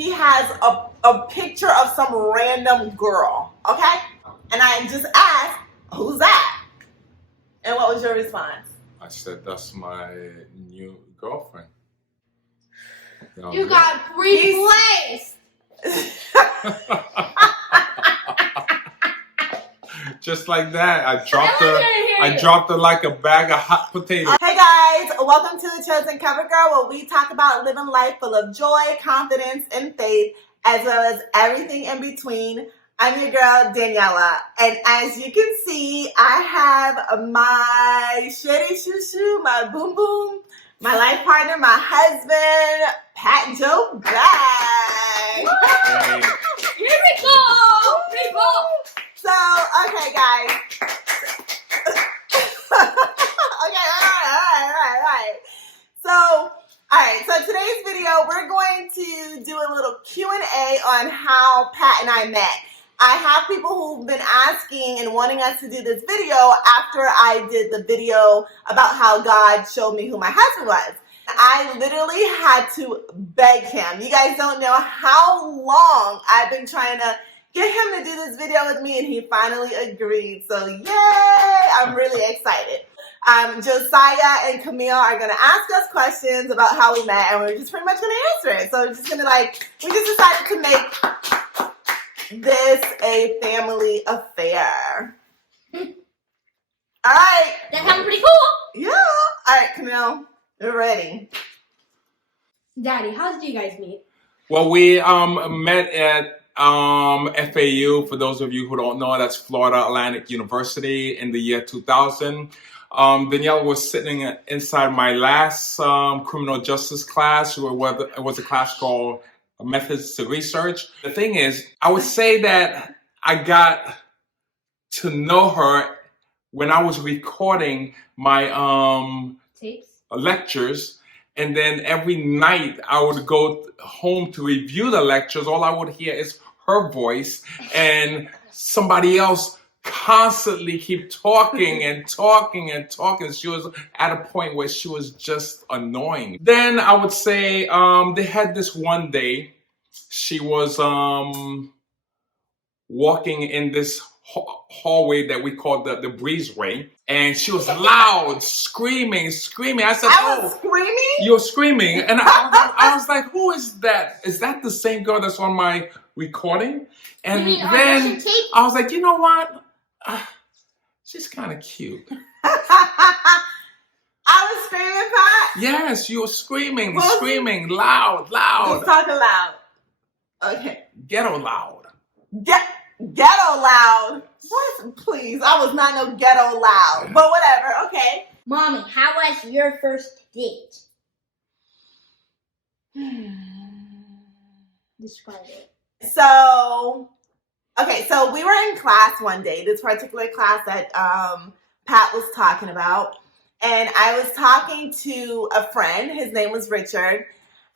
he has a picture of some random girl, okay? And I just asked, who's that? And what was your response? I said, that's my new girlfriend. You got replaced. Just like that, I dropped her like a bag of hot potatoes. Hey guys, welcome to the Chosen Covergirl, where we talk about living life full of joy, confidence, and faith, as well as everything in between. I'm your girl, Daniela, and as you can see, I have my shitty shoo-shoo, my boom boom, my life partner, my husband, Pat Joe Black. Hey. Here we go, people. So, okay, guys. Okay, all right. So, today's video, we're going to do a little Q&A on how Pat and I met. I have people who've been asking and wanting us to do this video after I did the video about how God showed me who my husband was. I literally had to beg him. You guys don't know how long I've been trying to get him to do this video with me, and he finally agreed. So yay! I'm really excited. Josiah and Camille are going to ask us questions about how we met, and we're just pretty much going to answer it. So we're just going to we just decided to make this a family affair. All right. That sounds pretty cool. Yeah. All right, Camille, you're ready. Daddy, how did you guys meet? Well, we met at FAU. For those of you who don't know, that's Florida Atlantic University in the year 2000. Daniela was sitting inside my last criminal justice class. It was a class called Methods to Research. The thing is, I would say that I got to know her when I was recording my tapes, lectures. And then every night I would go home to review the lectures. All I would hear is her voice, and somebody else constantly keep talking and talking and talking. She was at a point where she was just annoying. Then I would say they had this one day. She was walking in this hallway that we called the breezeway, and she was loud, screaming. I said, I was screaming? You're screaming. And I was like, who is that? Is that the same girl that's on my recording? And then I was like, you know what? She's kind of cute. I was screaming, Pat? Yes, you were screaming loud. Just talking loud. Okay. Ghetto loud. Ghetto loud? What? Please, I was not no ghetto loud. But whatever, okay. Mommy, how was your first date? Describe it. So we were in class one day, this particular class that Pat was talking about. And I was talking to a friend, his name was Richard.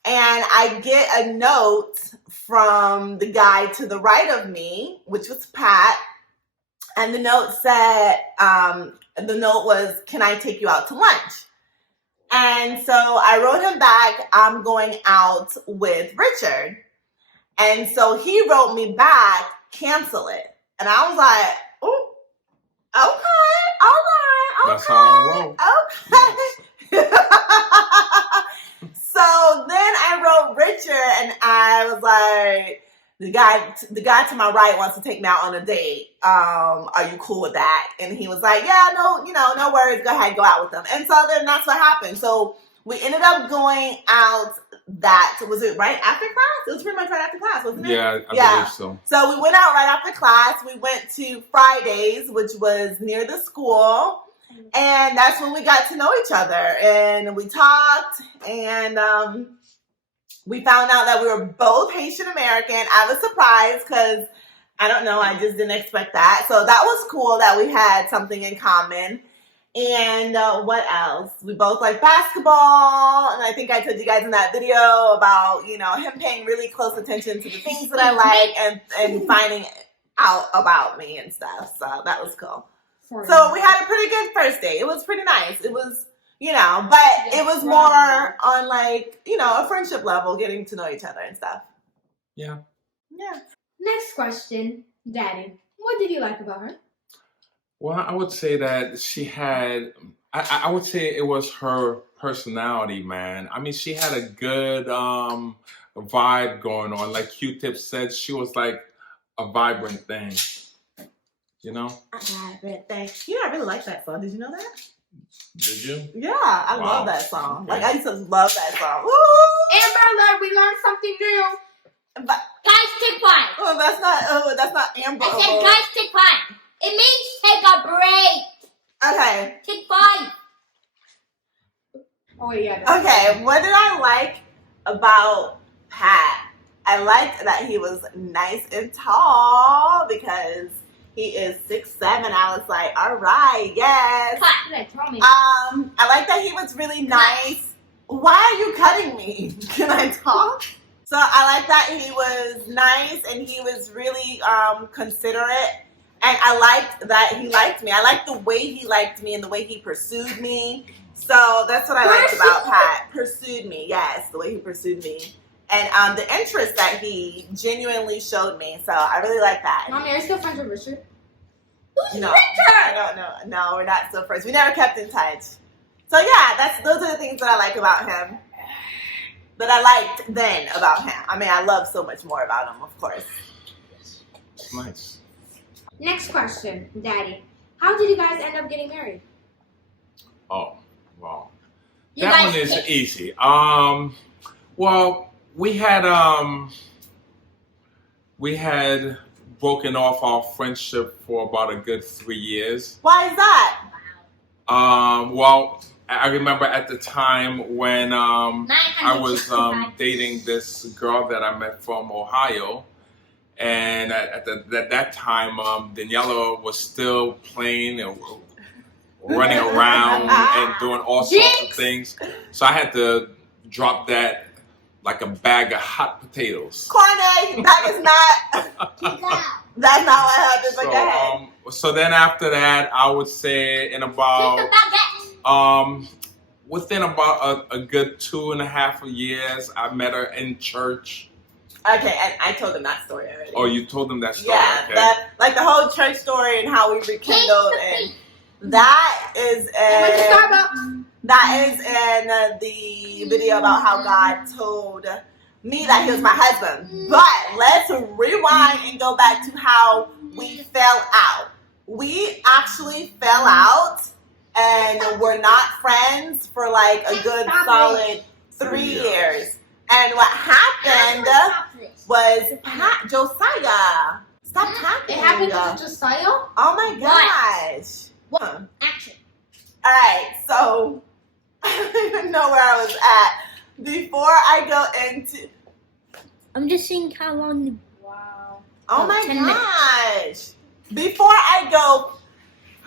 And I get a note from the guy to the right of me, which was Pat. And the note said, was, can I take you out to lunch? And so I wrote him back, I'm going out with Richard. And so he wrote me back, cancel it. And I was like, oh, okay, all right, okay. That's how I roll. Okay. Yes. So then I wrote Richard, and I was like, the guy to my right wants to take me out on a date. Are you cool with that? And he was like, yeah, no, no worries. Go ahead, go out with them. And so then that's what happened. So we ended up going out was it right after class? It was pretty much right after class, wasn't it? Yeah, I believe so. So we went out right after class. We went to Fridays, which was near the school. And that's when we got to know each other. And we talked, and we found out that we were both Haitian American. I was surprised because, I don't know, I just didn't expect that. So that was cool that we had something in common. And what else? We both like basketball. And I think I told you guys in that video about, him paying really close attention to the things that I like and finding out about me and stuff. So that was cool. So we had a pretty good first date. It was pretty nice. It was, but it was more on a friendship level, getting to know each other and stuff. Yeah. Yeah. Next question, Daddy. What did you like about her? Well, I would say that she had, I would say it was her personality, man. I mean, she had a good vibe going on. Like Q-Tip said, she was like a vibrant thing, you know? A vibrant thing. You know, I really like that song. Did you know that? Did you? Yeah, I Wow. love that song. Okay. Like, I used to love that song. Woo! Amber Alert, we learned something new. But, Guys, take 5. that's not Amber I said, Alert. guys, take 5. It means take a break. Okay. Take 5. Oh, yeah. Okay, what did I like about Pat? I liked that he was nice and tall because he is 6'7". I was like, all right, yes. Cut. Tell me. I like that he was really nice. Why are you cutting me? Can I talk? So I like that he was nice and he was really considerate. And I liked that he liked me. I liked the way he liked me and the way he pursued me. So that's what I liked about Pat. Pursued me, yes, the way he pursued me. And the interest that he genuinely showed me. So I really like that. Mommy, are you still friends with Richard? Who's No, Richard? I don't know. No, we're not still friends. We never kept in touch. So yeah, those are the things that I like about him. That I liked then about him. I mean, I love so much more about him, of course. Nice. Next question, Daddy. How did you guys end up getting married? Oh, wow. You That guys one is picked. easy. Well, we had broken off our friendship for about a good 3 years. Why is that? Well, I remember at the time when I was 965. dating this girl that I met from Ohio, and at that time, Daniela was still playing and running around and doing all sorts of things. So I had to drop that like a bag of hot potatoes. Corny, that is not. That's not what happened. But go ahead. So then after that, I would say in about within about a good 2.5 years, I met her in church. Okay, and I told him that story already. Oh, you told them that story? Yeah, Okay. like the whole church story and how we rekindled, and that is in the video about how God told me that he was my husband. But let's rewind and go back to how we fell out. We actually fell out and were not friends for like a good solid 3 years. And what happened was Josiah. Stop talking. It happened to Josiah? Oh my gosh. What? Action. All right, so I don't even know where I was at. Before I go into... I'm just seeing how long. Wow. Oh my 10 minutes. gosh. Before I go...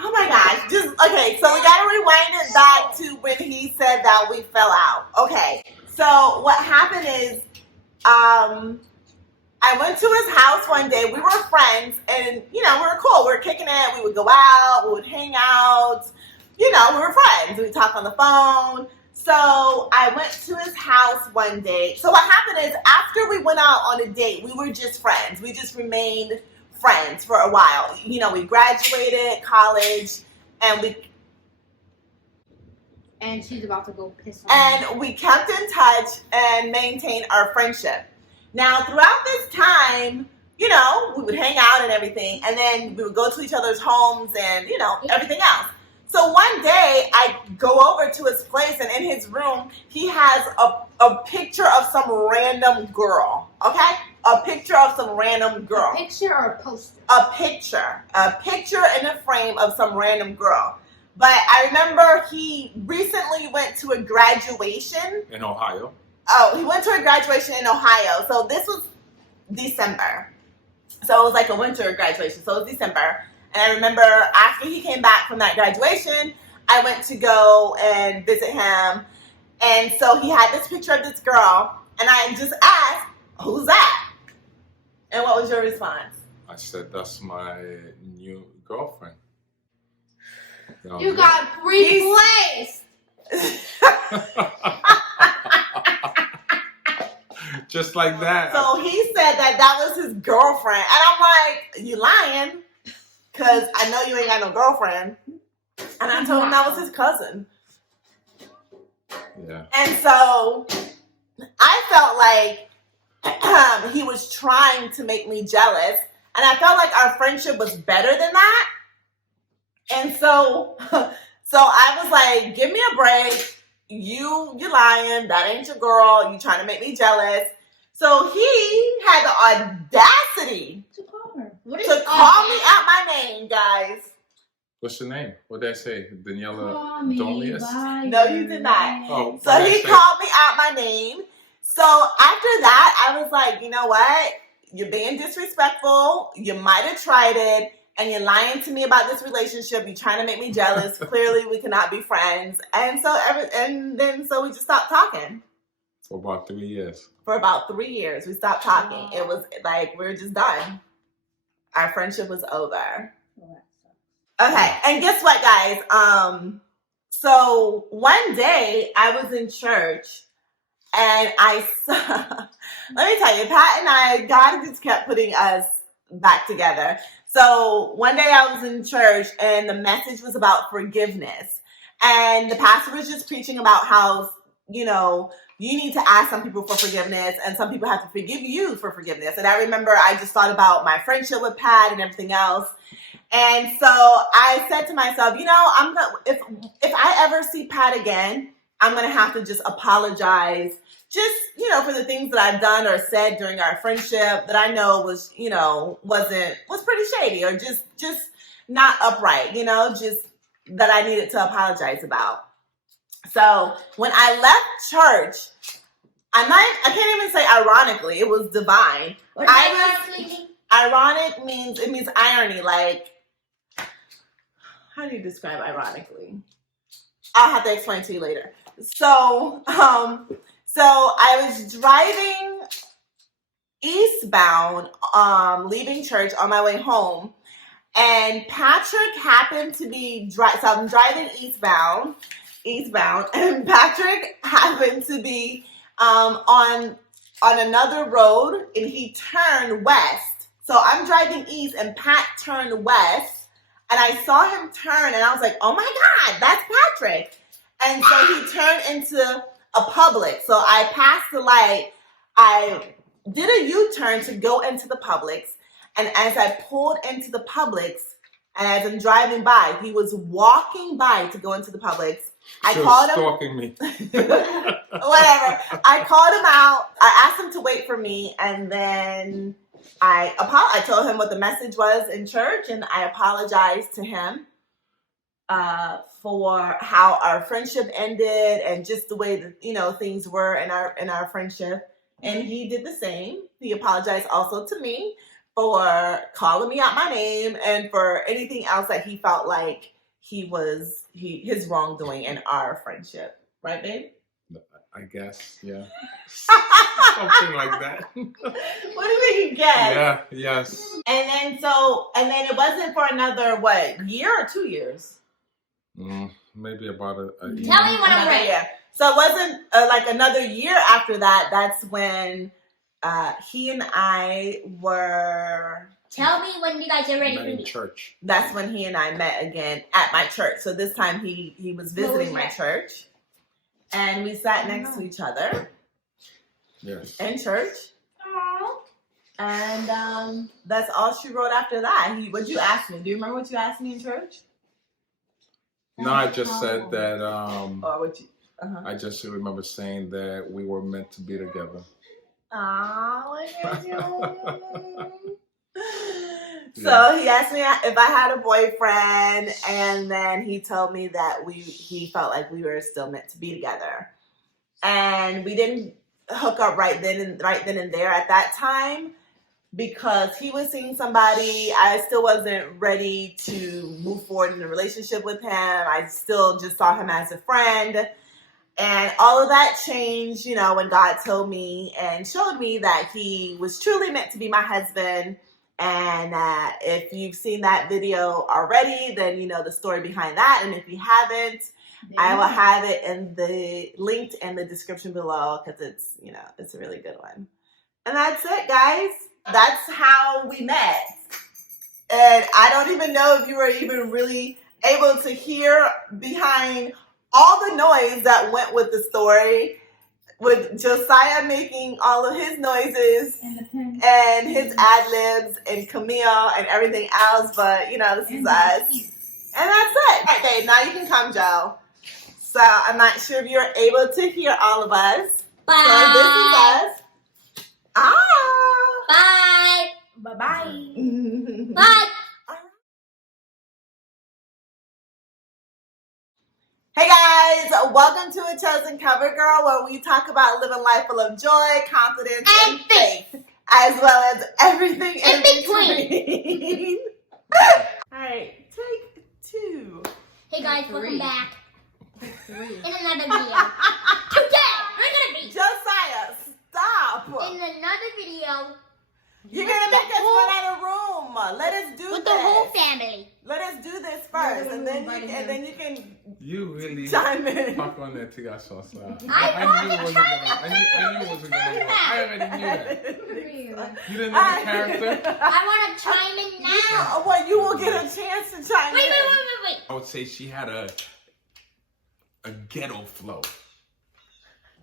Oh my gosh. Okay, so we got to rewind it back to when he said that we fell out. Okay, so what happened is I went to his house one day. We were friends, and, we were cool. We were kicking it. We would go out. We would hang out. We were friends. We'd talk on the phone. So I went to his house one day. So what happened is after we went out on a date, we were just friends. We just remained friends for a while. We graduated college, and And she's about to go piss on me. and we kept in touch and maintained our friendship. Now, throughout this time, we would hang out and everything, and then we would go to each other's homes and, everything else. So one day, I go over to his place, and in his room, he has a picture of some random girl, okay? A picture of some random girl. A picture or a poster? A picture in a frame of some random girl. But I remember he recently went to a graduation. In Ohio. Oh, he went to a graduation in Ohio. So this was December. So it was like a winter graduation. So it was December. And I remember after he came back from that graduation, I went to go and visit him. And so he had this picture of this girl. And I just asked, who's that? And what was your response? I said, that's my new girlfriend. You got replaced. Just like that. So he said that was his girlfriend. And I'm like, you lying? Because I know you ain't got no girlfriend. And I told him that was his cousin. Yeah. And so I felt like he was trying to make me jealous. And I felt like our friendship was better than that. And so I was like, give me a break. You lying. That ain't your girl. You trying to make me jealous. So he had the audacity To call her. to call me out my name, guys. What's your name? What did I say? Daniela Call me Dolius? by No, your you did not. name. Oh, So what did I he say? called me out my name. So after that, I was like, you know what? You're being disrespectful. You might have tried it. And you're lying to me about this relationship. You're trying to make me jealous. Clearly, we cannot be friends. And so we just stopped talking. For about 3 years. For about 3 years, we stopped talking. It was like we were just done. Our friendship was over. Okay, and guess what, guys? So one day I was in church, and I saw. Let me tell you, Pat and I, God just kept putting us back together. So one day I was in church, and the message was about forgiveness, and the pastor was just preaching about how, you know, you need to ask some people for forgiveness, and some people have to forgive you for forgiveness. And I remember I just thought about my friendship with Pat and everything else. And so I said to myself, you know, if I ever see Pat again, I'm gonna have to just apologize, just, you know, for the things that I've done or said during our friendship that I know was, you know, was pretty shady or just not upright, you know, just that I needed to apologize about. So when I left church, I can't even say ironically, it was divine. What does ironically mean? Ironic means irony, like, how do you describe ironically? I'll have to explain to you later. So I was driving eastbound, leaving church on my way home, and Patrick happened to be so I'm driving eastbound, and Patrick happened to be on another road, and he turned west. So I'm driving east, and Pat turned west. And I saw him turn, and I was like, oh my God, that's Patrick. And so he turned into a Publix. So I passed the light. I did a U-turn to go into the Publix. And as I pulled into the Publix, and as I'm driving by, he was walking by to go into the Publix. I called him. Stalking me. Whatever. I called him out. I asked him to wait for me, and then I told him what the message was in church, and I apologized to him for how our friendship ended and just the way that, you know, things were in our friendship. And he did the same. He apologized also to me for calling me out my name and for anything else that he felt like his wrongdoing in our friendship. Right, babe? I guess, yeah. Something like that. What do you think you get? Yeah, yes. And then it wasn't for another, year or 2 years? Maybe about a year. Tell me when I'm ready. Yeah. So it wasn't like another year after that. That's when he and I were. Tell me when you guys are ready for in me. church. That's when he and I met again at my church. So this time he was visiting my church. And we sat next to each other. Yes. In church. And that's all she wrote after that. What'd you ask me? Do you remember what you asked me in church? No, I just said that. Or what you? I just remember saying that we were meant to be together. Oh, look at you. So he asked me if I had a boyfriend, and then he told me that he felt like we were still meant to be together, and we didn't hook up right then and there at that time because he was seeing somebody. I still wasn't ready to move forward in a relationship with him. I still just saw him as a friend. And all of that changed, you know, when God told me and showed me that he was truly meant to be my husband. And if you've seen that video already, then you know the story behind that. And if you haven't, I will have it linked in the description below because it's, you know, it's a really good one. And that's it, guys. That's how we met. And I don't even know if you were even really able to hear behind all the noise that went with the story, with Josiah making all of his noises and his ad-libs and Camille and everything else. But, you know, this is us. And that's it. All right, babe, now you can come, Joe. So I'm not sure if you're able to hear all of us. Bye. So this is us. Ah. Bye. Bye-bye. Bye. Hey guys, welcome to A Chosen Covergirl, where we talk about living life full of joy, confidence, and faith, as well as everything in between. Alright, take 2. Hey guys, welcome back. In another video. Today, we're gonna be Josiah, stop! in another video. You're gonna make us run out of room. Let us do with this. the whole family. Let us do this first, and then you can You really chime in. fuck on that Tigger sauce. I knew it wasn't gonna. I knew it wasn't gonna work. I already knew that. You didn't know the character. I want to chime in now. Well, you will get a chance to chime in. Wait. I would say she had a ghetto flow.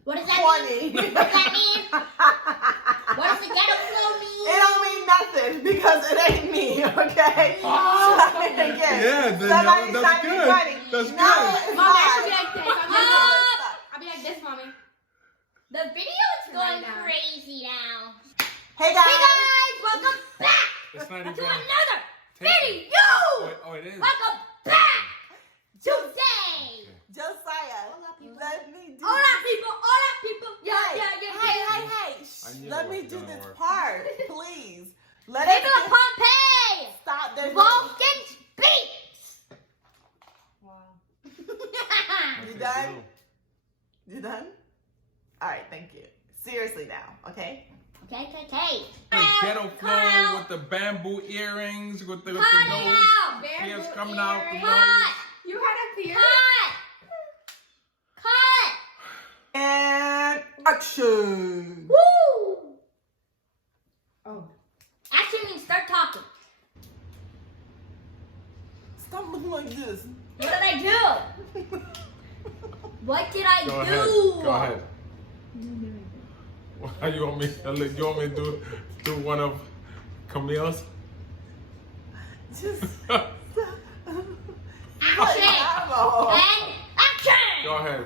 What does that Corny. mean? What does that mean? What does the ghetto flow mean? It don't mean nothing because it ain't me, okay? Oh, Try it again. Yeah, then Somebody's that's not good. funny. That's No, good. it's Mommy, I not. should be like this. I'll be like this, mommy. The video is going Right now. crazy now. Hey guys. Hey guys, welcome back It's not to even. another Take it. video. Oh, it is. Welcome back today. Josiah, Hola, people. let me do Hola, people. Hey, Yeah. hey. I knew Let it me wasn't do gonna this work. part, please. Let People us of Pompeii. stop. There's Vulcan speaks. You done? You done? All right, thank you. Seriously now, okay? Okay. The ghetto Cut flow out. with the bamboo earrings, with the Cut nose. it out. Hairs coming out the Cut. nose. You had a fear? Cut. And action. Woo. Oh. Action means start talking. Stop looking like this. What did I do? What did I Go do? ahead. Why you want me to do one of Camille's? Just Action. Bravo. And action. Go ahead.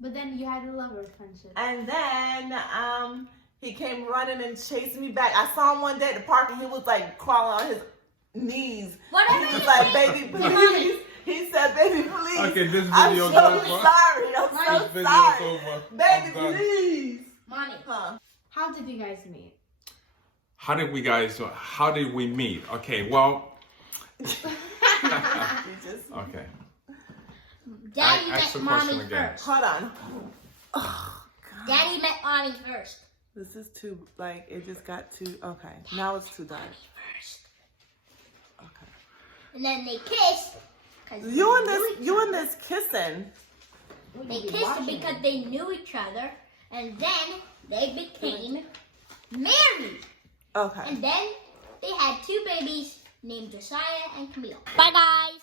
But then you had a lover friendship. And then he came running and chased me back. I saw him one day at the park and he was like crawling on his knees. Whatever He was you like, say. baby, please. He said, baby, please. Okay, this I'm video's so over. sorry. I'm This so video's sorry. over. Baby, I'm done. please. Mommy. Huh. How did you guys meet? How did we meet? Okay, well. You just Okay. Daddy Ask the met question mommy again. first. hold on. Oh, God. Daddy met mommy first. This is too it just got too okay. Now it's too dark. First. Okay. And then they kissed. You and this kissing. They kissed because they knew each other. And then they became married. Okay. And then they had 2 babies named Josiah and Camille. Bye, guys.